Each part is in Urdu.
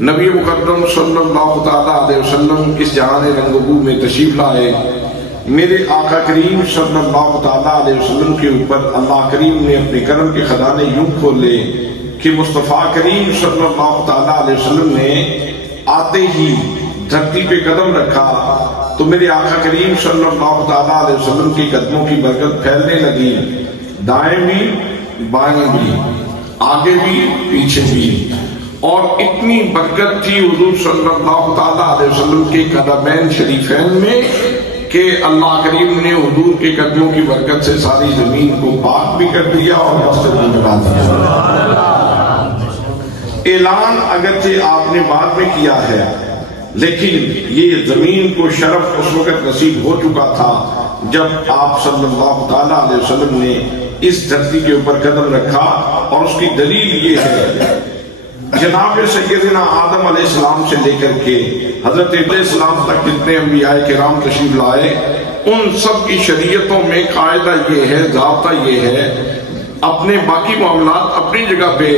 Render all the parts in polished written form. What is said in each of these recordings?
نبی مقدم صلی اللہ تعالیٰ علیہ وسلم اس جہان رنگبو میں تشریف لائے، میرے آقا کریم صلی اللہ تعالیٰ علیہ وسلم کے اوپر اللہ کریم نے اپنے کرم کے خزانے یوں کھولے کہ مصطفیٰ کریم صلی اللہ تعالیٰ علیہ وسلم نے آتے ہی دھرتی پہ قدم رکھا تو میرے آقا کریم صلی اللہ تعالیٰ علیہ وسلم کے قدموں کی برکت پھیلنے لگی، دائیں بھی بائیں بھی، آگے بھی پیچھے بھی، اور اتنی برکت تھی حضور صلی اللہ تعالیٰ علیہ وسلم کے قدمین شریفین میں کہ اللہ کریم نے حضور کے قدموں کی برکت سے ساری زمین کو پاک بھی کر دیا اور مسجد بھی بنا دیا۔ اعلان اگرچہ آپ نے بعد میں کیا ہے، لیکن یہ زمین کو شرف اس وقت نصیب ہو چکا تھا جب آپ صلی اللہ تعالیٰ علیہ وسلم نے اس دھرتی کے اوپر قدم رکھا، اور اس کی دلیل یہ ہے جناب سیدنا آدم علیہ السلام سے لے کر کے حضرت عیسیٰ علیہ السلام تک جتنے انبیاء کرام تشریف لائے، ان سب کی شریعتوں میں قاعدہ یہ ہے، ضابطہ یہ ہے، اپنے باقی معاملات اپنی جگہ پہ،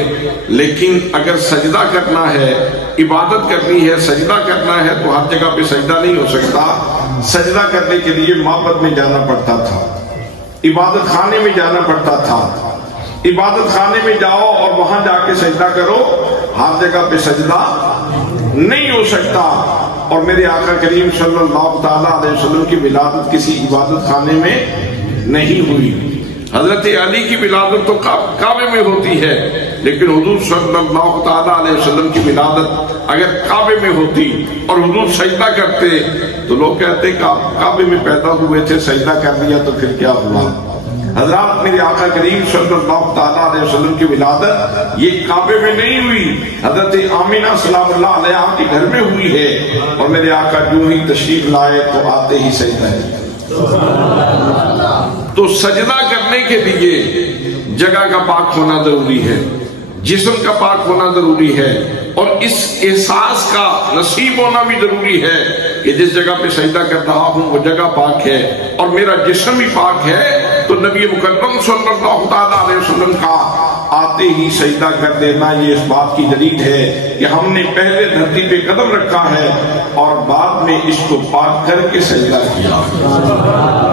لیکن اگر سجدہ کرنا ہے، عبادت کرنی ہے، سجدہ کرنا ہے تو ہر جگہ پہ سجدہ نہیں ہو سکتا۔ سجدہ کرنے کے لیے معبد میں جانا پڑتا تھا، عبادت خانے میں جانا پڑتا تھا۔ عبادت خانے میں جاؤ اور وہاں جا کے سجدہ کرو، ہر جگہ پہ سجدہ نہیں ہو سکتا۔ اور میرے آقا کریم صلی اللہ تعالیٰ علیہ وسلم کی ولادت کسی عبادت خانے میں نہیں ہوئی۔ حضرت علی کی ولادت تو کعبے میں ہوتی ہے، لیکن حضور صلی اللہ تعالیٰ علیہ وسلم کی ولادت اگر کعبے میں ہوتی اور حضور سجدہ کرتے تو لوگ کہتے کعبے میں پیدا ہوئے تھے، سجدہ کر لیا تو پھر کیا ہوا؟ حضرات میرے آقا کریم صلی اللہ تعالیٰ علیہ وسلم کی ولادت یہ کعبے میں نہیں ہوئی، حضرت آمینہ سلام اللہ علیہا کے گھر میں ہوئی ہے، اور میرے آقا جو ہی تشریف لائے تو آتے ہی سجدہ ہے۔ تو سجدہ کرنے کے لیے جگہ کا پاک ہونا ضروری ہے، جسم کا پاک ہونا ضروری ہے، اور اس احساس کا نصیب ہونا بھی ضروری ہے کہ جس جگہ پہ سجدہ کر رہا ہوں وہ جگہ پاک ہے اور میرا جسم بھی پاک ہے۔ تو نبی مقدم صلی اللہ تعالیٰ علیہ وسلم کا آتے ہی سجدہ کر دینا یہ اس بات کی دلیل ہے کہ ہم نے پہلے دھرتی پہ قدم رکھا ہے اور بعد میں اس کو پاک کر کے سجدہ کیا۔